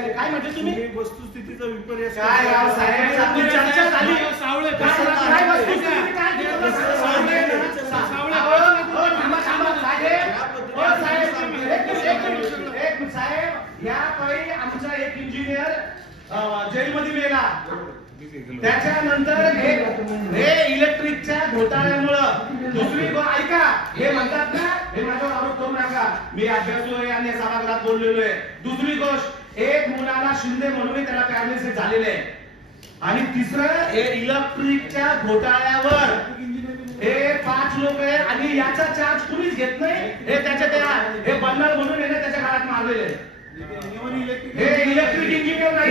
Minute काय म्हटले तुम्ही? वस्तुस्थितीचा विपर्यास काय राव साहेब आपली चर्चा झाली. सावळे काय काय वस्तुस्थिती काय केलं? सावळे हो, हो, थांबा, थांबा, साहेब. हो, साहेब, एक मिनिट, एक मिनिट, एक मिनिट, साहेब. या काळी आमचा एक इंजिनियर जेलमध्ये गेला. त्याच्यानंतर हे हे इलेक्ट्रिकच्या घोटाळ्यामुळं दुसरी गो ऐका हे म्हणतात ना हे माझ्यावर आरोप करू नका. मी अभ्यासू आहे आणि सभागृहात बोललेलो आहे. दुसरी गोष्ट एक मुलाला शिंदे म्हणून त्याला पॅरालिसिस झालेले आहे आणि तिसरं हे इलेक्ट्रिकच्या घोटाळ्यावर हे पाच लोक आहे आणि याचा चार्ज कुणीच घेत नाही हे त्याच्या त्या हे बंडल म्हणून याने त्याच्या घरात मारलेले. हे इलेक्ट्रिक इंजिनियर नाही.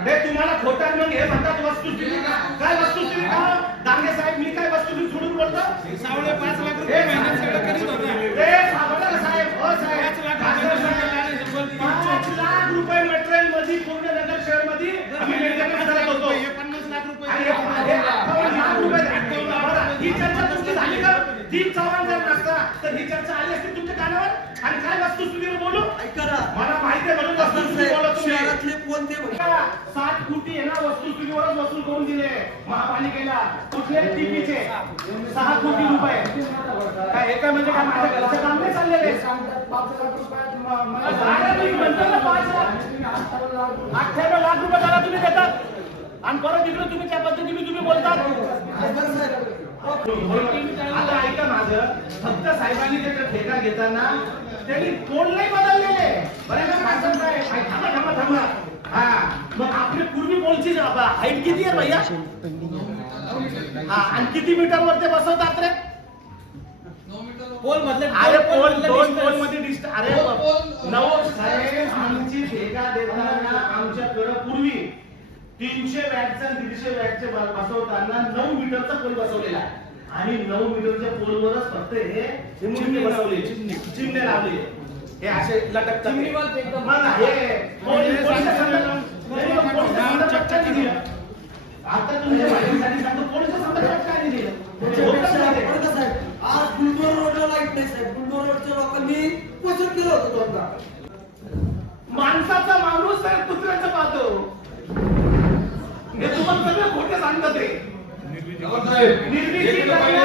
हे तुम्हाला खोटा मग हे म्हणतात वस्तुस्थिती का? काय वस्तुस्थिती का डांगे साहेब मी काय वस्तुस्थिती सोडून बोलतो सावळे पाच लाख रुपये महिन्यात सगळं करीत होता हे सावरकर साहेब हो साहेब खासदार साहेब, पाच लाख रुपये मटेरियल मध्ये पूर्ण नगर शहरमध्ये पन्नास लाख रुपये हे- चर्चा तुमची झाली का? तीन चव्हाण जर नसता तर ही चर्चा आली असती तुमच्या कानावर? आणि काय वस्तुस्थितीवर बोलू? मला माहिती आहे म्हणून तुम्ही शहरातले कोणते सात कोटी आहे ना वस्तुस्थितीवरच वसूल करून दिले. महापालिकेला. कुठले? टीपीचे. सहा कोटी रुपये. काय हे काय म्हणजे काय माझ्या घरचं काम नाही चाललेलं? अठ्ठ्याण्णव लाख रुपये त्याला तुम्ही देतात. आणि परत इकडे तुम्ही त्या पद्धतीने तुम्ही बोलतात. आता ऐका माझं. फक्त साहेबांनी त्याचा ठेका घेताना त्यांनी कोण नाही बदललेले. बरं का खासदार साहेब ऐक, थांबा थांबा थांबा हा मग आपली पूर्वी पोलची हाईट किती आहे भैया? हा आणि किती मीटर वर ते बसवतात रे? पोल मधले अरे पोल दोन पोलमध्ये डिस्ट अरे नऊ साहेब आमची ठेका देताना आमच्याकडं पूर्वी तीनशे वॅटचा आणि दीडशे वॅटचे बसवताना नऊ मीटरचा पोल बसवलेला आहे. आणि नऊ मीटरच्या पोलवरच फक्त हे चिमणे बसवले. चिमणे लावले. हे असे लटकतात. हे पोल- पोलीसच्या संदर्भात- नाही, मग पोलीसच्या संदर्भात काय नाही दिलं? आता तुम्ही माहितीसाठी सांगतो पोलीसच्या संदर्भात काय नाही दिलं? होतच नाही ते. बरं का साहेब आज बुलडोर रोडला लाइट नाही साहेब. बुलडोर रोडच्या लोकांनी पोषण केलं होतं दोनदा. माणसाचा माणूस आहे कुत्र्याचं पाहतो. हे तुम्हाला सगळे खोटे सांगतात ते. निर्मिती करण्या